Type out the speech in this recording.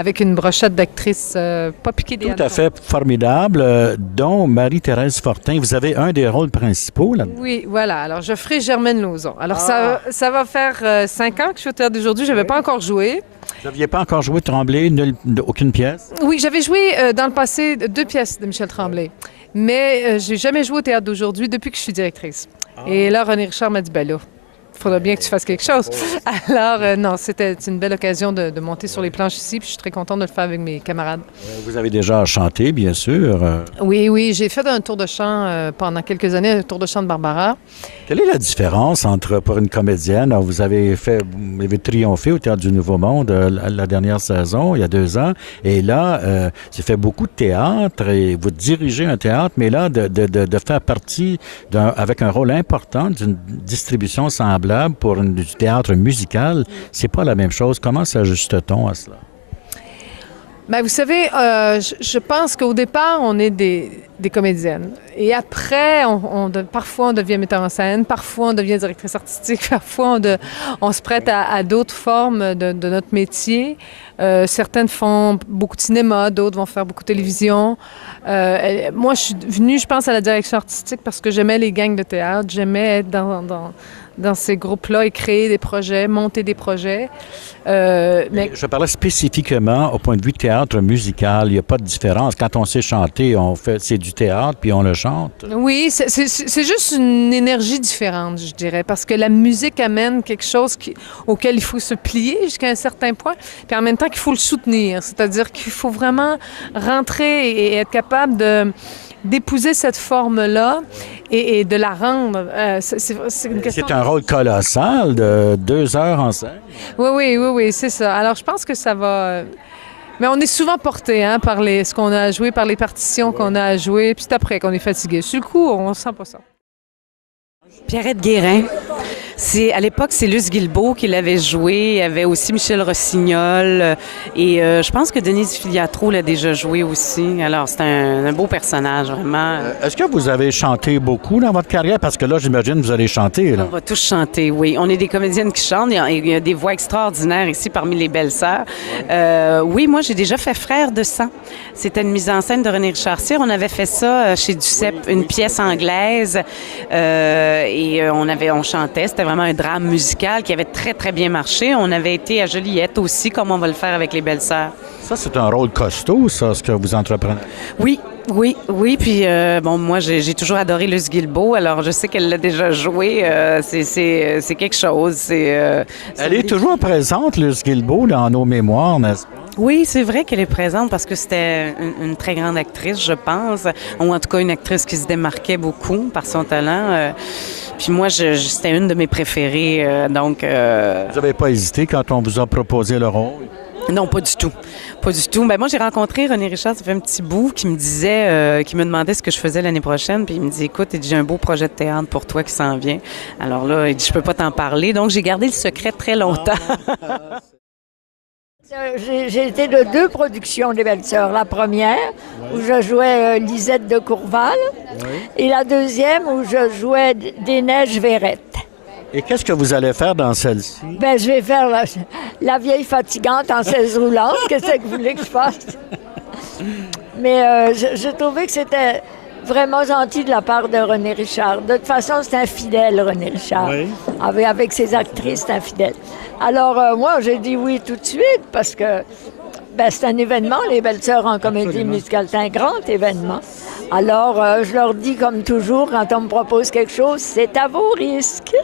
avec une brochette d'actrices pas piquées des Tout à hannetons. fait formidable, dont Marie-Thérèse Fortin. Vous avez un des rôles principaux là. Oui, voilà. Alors, je ferai Germaine Lauzon. Alors, Ah. ça va faire 5 ans que je suis au théâtre d'aujourd'hui. Je n'avais pas encore joué. Vous n'aviez pas encore joué Tremblay, aucune pièce? Oui, j'avais joué dans le passé 2 pièces de Michel Tremblay. Mais j'ai jamais joué au théâtre d'aujourd'hui depuis que je suis directrice. Et là, René Richard m'a dit, ben là, il faudrait bien que tu fasses quelque chose. Alors, non, c'était une belle occasion de monter sur les planches ici, puis je suis très contente de le faire avec mes camarades. Vous avez déjà chanté, bien sûr. Oui, oui, j'ai fait un tour de chant pendant quelques années, un tour de chant de Barbara. Quelle est la différence entre, pour une comédienne, alors, vous avez triomphé au Théâtre du Nouveau Monde la dernière saison, il y a 2 ans, et là, j'ai fait beaucoup de théâtre, et vous dirigez un théâtre, mais là, de faire partie, avec un rôle important d'une distribution semblable pour du théâtre musical, c'est pas la même chose. Comment s'ajuste-t-on à cela? Bien, vous savez, je pense qu'au départ, on est des comédiennes. Et après, parfois, on devient metteur en scène, parfois, on devient directrice artistique, parfois, on se prête à d'autres formes de notre métier. Certaines font beaucoup de cinéma, d'autres vont faire beaucoup de télévision. Moi, je suis venue, je pense, à la direction artistique parce que j'aimais les gangs de théâtre, j'aimais être dans ces groupes-là et créer des projets, monter des projets. Mais Je parlais spécifiquement au point de vue théâtre musical. Il n'y a pas de différence. Quand on sait chanter, c'est du théâtre, puis on le chante. oui, c'est juste une énergie différente, je dirais, parce que la musique amène quelque chose auquel il faut se plier jusqu'à un certain point, puis en même temps qu'il faut le soutenir, c'est-à-dire qu'il faut vraiment rentrer et être capable d'épouser cette forme-là et de la rendre. C'est une question... C'est un rôle colossal de 2 heures en scène. Oui, c'est ça. Alors, je pense que ça va... Mais on est souvent porté par ce qu'on a à jouer, par les partitions qu'on a à jouer, puis c'est après qu'on est fatigué. Sur le coup, on sent pas ça. Pierrette Guérin. À l'époque, c'est Luce Guilbeault qui l'avait joué. Il y avait aussi Michel Rossignol. Et je pense que Denise Filiatro l'a déjà joué aussi. Alors, c'est un beau personnage, vraiment. Est-ce que vous avez chanté beaucoup dans votre carrière? Parce que là, j'imagine que vous allez chanter. Là. On va tous chanter, oui. On est des comédiennes qui chantent. Il y a des voix extraordinaires ici parmi les belles-sœurs. Oui, moi, j'ai déjà fait Frères de sang. C'était une mise en scène de René Richard Cyr. On avait fait ça chez Duceppe, une pièce anglaise. Et on chantait. C'était vraiment un drame musical qui avait très, très bien marché. On avait été à Joliette aussi, comme on va le faire avec les belles-sœurs. Ça, c'est un rôle costaud, ça, ce que vous entreprenez. Oui. Puis, moi, j'ai toujours adoré Luce Guilbeault. Alors, je sais qu'elle l'a déjà joué. C'est quelque chose. Elle est toujours présente, Luce Guilbeault, dans nos mémoires, n'est-ce pas? Oui, c'est vrai qu'elle est présente parce que c'était une très grande actrice, je pense. Ou en tout cas, une actrice qui se démarquait beaucoup par son talent. Puis moi, c'était une de mes préférées. Donc, vous n'avez pas hésité quand on vous a proposé le rôle? Non, pas du tout. Pas du tout. Ben moi, j'ai rencontré René Richard, ça fait un petit bout, qui me disait, qui me demandait ce que je faisais l'année prochaine. Puis il me dit, écoute, j'ai un beau projet de théâtre pour toi qui s'en vient. Alors là, il dit, je peux pas t'en parler. Donc, j'ai gardé le secret très longtemps. J'ai été de 2 productions des Belles-Sœurs. La première, où je jouais Lisette de Courval, et la deuxième, où je jouais Des Neiges Verrettes. Et qu'est-ce que vous allez faire dans celle-ci? Ben, je vais faire la vieille fatigante en chaise roulante. Qu'est-ce que vous voulez que je fasse? Mais je trouvais que c'était vraiment gentil de la part de René Richard. De toute façon, c'est un fidèle, René Richard. Oui. Avec ses actrices, c'est un fidèle. Alors, moi, j'ai dit oui tout de suite parce que c'est un événement, les Belles-Sœurs en comédie musicale. C'est un grand événement. Alors, je leur dis comme toujours, quand on me propose quelque chose, c'est à vos risques.